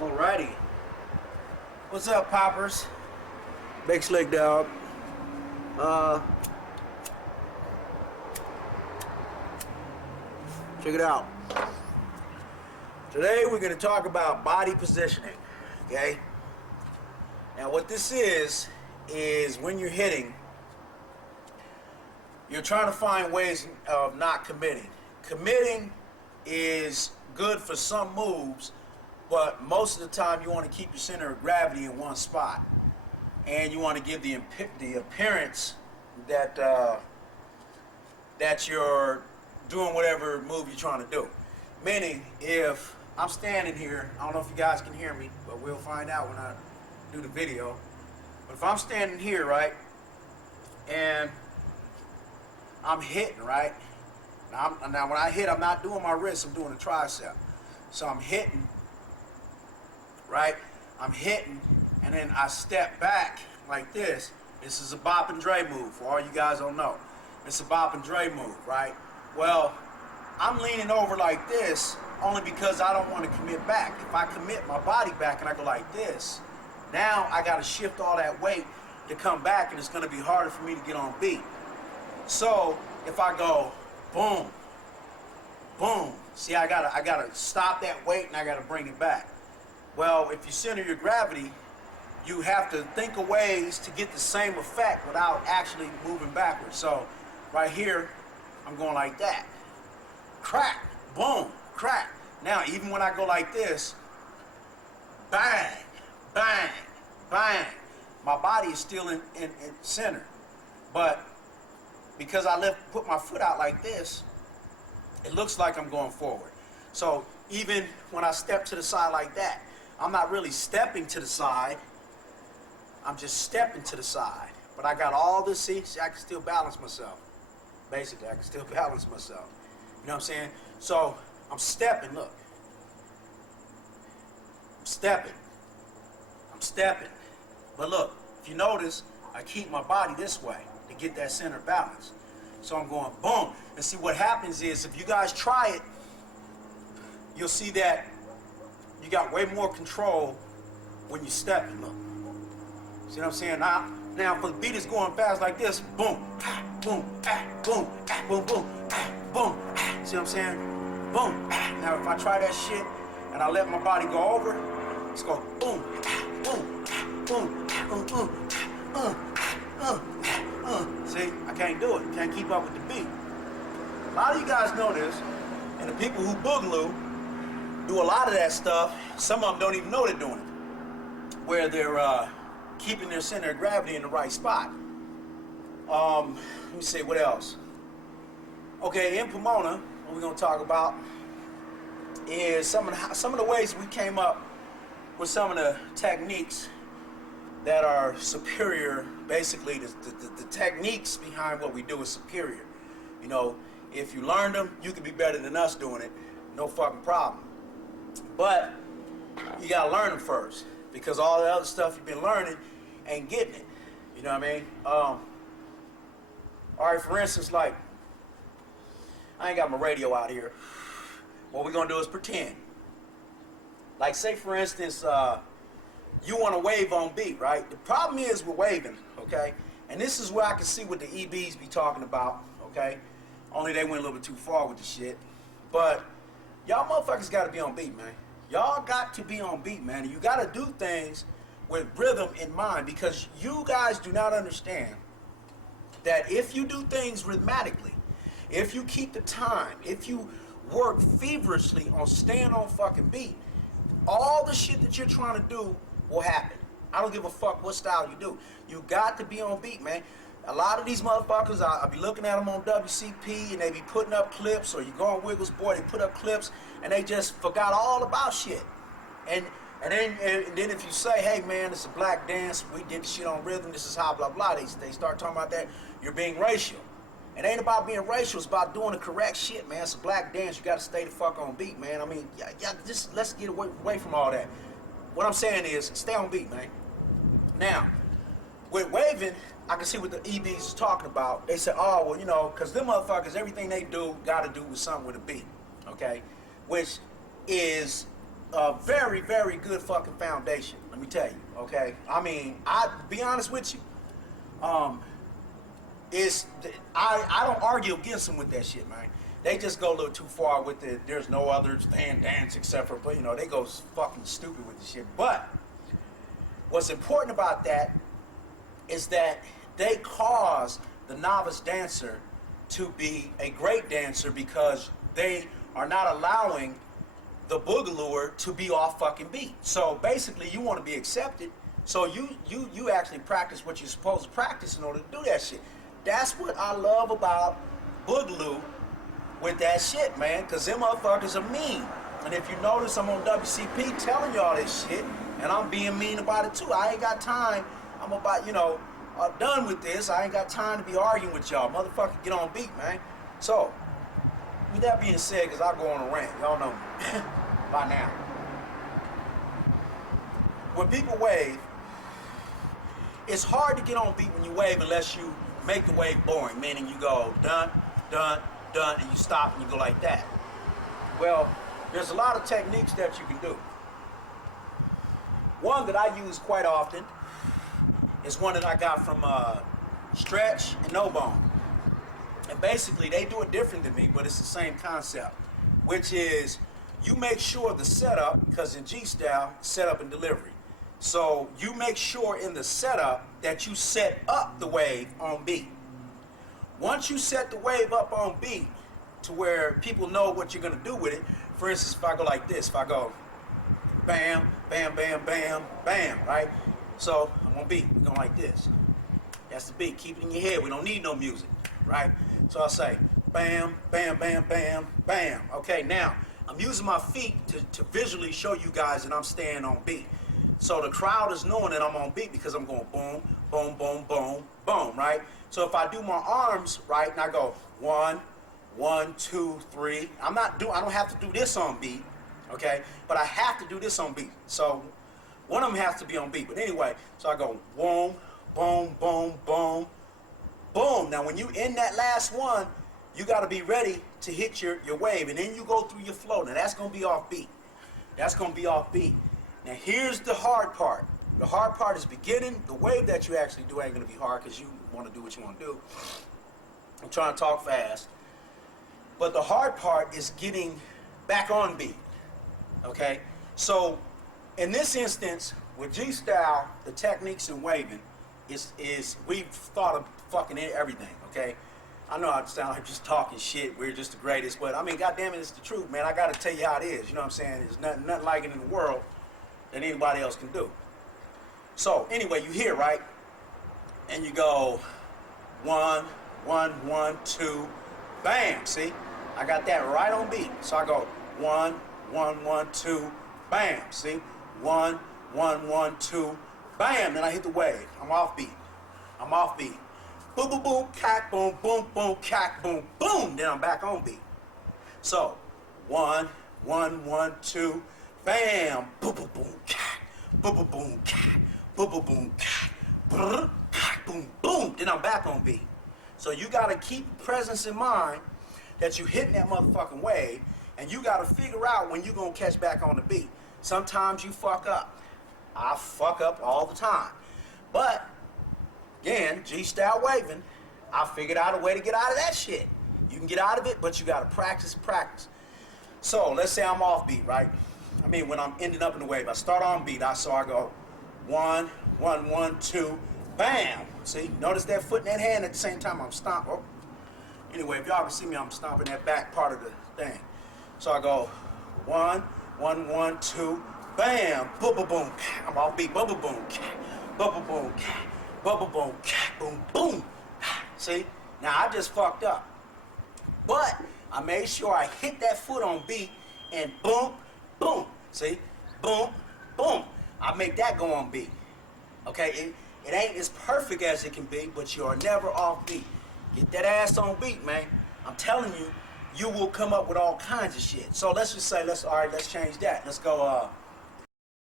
Alrighty. What's up, poppers? Big Slick Dog. Check it out. Today we're going to talk about body positioning, okay? Now what this is when you're hitting, you're trying to find ways of not committing. Committing is good for some moves, but most of the time you want to keep your center of gravity in one spot. And you want to give the appearance that that you're doing whatever move you're trying to do. Meaning, if I'm standing here, I don't know if you guys can hear me, but we'll find out when I do the video. But if I'm standing here, right, and I'm hitting, right, now when I hit, I'm not doing my wrist, I'm doing a tricep. So I'm hitting, right, I'm hitting, and then I step back like this. This is a Bop and Dre move, for all you guys don't know. It's a Bop and Dre move, right? Well, I'm leaning over like this only because I don't want to commit back. If I commit my body back and I go like this, now I got to shift all that weight to come back, and it's going to be harder for me to get on beat. So if I go boom, boom, see, I gotta stop that weight and I gotta bring it back. Well, if you center your gravity, you have to think of ways to get the same effect without actually moving backwards. So right here, I'm going like that. Crack, boom, crack. Now, even when I go like this, bang, bang, bang, my body is still in center. But because I put my foot out like this, it looks like I'm going forward. So even when I step to the side like that, I'm not really stepping to the side, I'm just stepping to the side. But I got all this, see, I can still balance myself. Basically, I can still balance myself. You know what I'm saying? So I'm stepping, look. I'm stepping. I'm stepping. But look, if you notice, I keep my body this way to get that center balance. So I'm going boom. And see, what happens is, if you guys try it, you'll see that you got way more control when you're stepping. Look. See what I'm saying? Now, if the beat is going fast like this, boom, ah, boom, ah, boom, ah, boom, boom, ah, boom. Ah. See what I'm saying? Boom. Ah. Now, if I try that shit and I let my body go over, let's go boom, ah, boom, ah, boom, ah, boom, boom, See, I can't do it. Can't keep up with the beat. A lot of you guys know this, and the people who boogaloo do a lot of that stuff. Some of them don't even know they're doing it, where they're keeping their center of gravity in the right spot. Let me see, what else? Okay, in Pomona, what we're gonna talk about is some of the ways we came up with some of the techniques that are superior. Basically, the techniques behind what we do is superior. You know, if you learned them, you can be better than us doing it. No fucking problem. But you gotta learn them first, because all the other stuff you've been learning ain't getting it. You know what I mean? All right, for instance, like, I ain't got my radio out here. What we're gonna do is pretend. Like, say for instance, you want to wave on beat, right? The problem is with waving, okay? And this is where I can see what the EBs be talking about, okay? Only they went a little bit too far with the shit. But y'all motherfuckers got to be on beat, man. Y'all got to be on beat, man. You got to do things with rhythm in mind, because you guys do not understand that if you do things rhythmically, if you keep the time, if you work feverishly on staying on fucking beat, all the shit that you're trying to do will happen. I don't give a fuck what style you do. You got to be on beat, man. A lot of these motherfuckers, I'll be looking at them on WCP, and they be putting up clips, or you go on Wiggles Boy, they put up clips, and they just forgot all about shit. And then if you say, hey man, it's a black dance, we did the shit on rhythm, this is how blah blah, they start talking about that, you're being racial. It ain't about being racial, it's about doing the correct shit, man. It's a black dance, you gotta stay the fuck on beat, man. I mean, yeah, just let's get away from all that. What I'm saying is, stay on beat, man. Now, with waving, I can see what the EBs is talking about. They say, oh, well, you know, because them motherfuckers, everything they do got to do with something with a beat, okay? Which is a very, very good fucking foundation. Let me tell you, okay? I mean, I be honest with you, I don't argue against them with that shit, man. They just go a little too far with it. There's no other stand dance except for, you know, they go fucking stupid with the shit. But what's important about that is that they cause the novice dancer to be a great dancer because they are not allowing the boogalooer to be off fucking beat. So basically, you want to be accepted, so you actually practice what you're supposed to practice in order to do that shit. That's what I love about boogaloo with that shit, man, because them motherfuckers are mean. And if you notice, I'm on WCP telling y'all this shit, and I'm being mean about it too. I ain't got time. I'm about, you know, done with this. I ain't got time to be arguing with y'all. Motherfucker, get on beat, man. So, with that being said, because I'll go on a rant. Y'all know me by now. When people wave, it's hard to get on beat when you wave unless you make the wave boring, meaning you go dun, dun, dun, and you stop and you go like that. Well, there's a lot of techniques that you can do. One that I use quite often is one that I got from Stretch and No Bone. And basically, they do it different than me, but it's the same concept, which is you make sure the setup, because in Gstyle, setup and delivery. So you make sure in the setup that you set up the wave on beat. Once you set the wave up on beat to where people know what you're going to do with it, for instance, if I go like this, if I go bam, bam, bam, bam, bam, right? So I'm on beat. We're going like this. That's the beat. Keep it in your head. We don't need no music, right? So I'll say bam, bam, bam, bam, bam. Okay, now I'm using my feet to visually show you guys that I'm staying on beat. So the crowd is knowing that I'm on beat because I'm going boom, boom, boom, boom, boom, right? So if I do my arms right and I go 1, 1, 2, 3, I don't have to do this on beat, okay? But I have to do this on beat. So one of them has to be on beat. But anyway, so I go boom, boom, boom, boom, boom. Now when you in that last one, you got to be ready to hit your wave, and then you go through your flow. Now that's going to be off beat. That's going to be off beat. Now here's the hard part. The hard part is beginning. The wave that you actually do ain't going to be hard because you want to do what you want to do. I'm trying to talk fast. But the hard part is getting back on beat. Okay? So in this instance, with Gstyle, the techniques in waving is we've thought of fucking everything, okay? I know I sound like just talking shit, we're just the greatest, but I mean, goddamn it, it's the truth, man. I gotta tell you how it is, you know what I'm saying? There's nothing like it in the world that anybody else can do. So, anyway, you hear, right? And you go 1, 1, 1, 2, bam, see? I got that right on beat. So I go 1, 1, 1, 2, bam, see? 1, 1, 1, 2, bam, then I hit the wave. I'm off beat. I'm off beat. Boom, boom, boom, cack, boom, boom, boom, cack, boom, boom. Then I'm back on beat. So, 1, 1, 1, 2, bam, boom, boom, boom, cack, boom, boom, boom, cack, boom, boom, boom, cack, brr, cack, boom, boom. Then I'm back on beat. So you gotta keep presence in mind that you hitting that motherfucking wave, and you gotta figure out when you're gonna catch back on the beat. Sometimes you fuck up. I fuck up all the time. But, again, Gstyle waving, I figured out a way to get out of that shit. You can get out of it, but you gotta practice. So, let's say I'm off beat, right? I mean, when I'm ending up in the wave, I start on beat, so I go 1, 1, 1, 2, bam. See, notice that foot and that hand at the same time I'm stomping. Oh. Anyway, if y'all can see me, I'm stomping that back part of the thing. So I go 1, 1, 1, 2, bam, boom, boom, boom. I'm off beat, boom, boom, boom, boom, boom, boom, boom, boom, boom, boom. See, now I just fucked up, but I made sure I hit that foot on beat and boom, boom. See, boom, boom. I make that go on beat. Okay, it ain't as perfect as it can be, but you are never off beat. Get that ass on beat, man. I'm telling you, you will come up with all kinds of shit. So let's just say, let's change that. Let's go,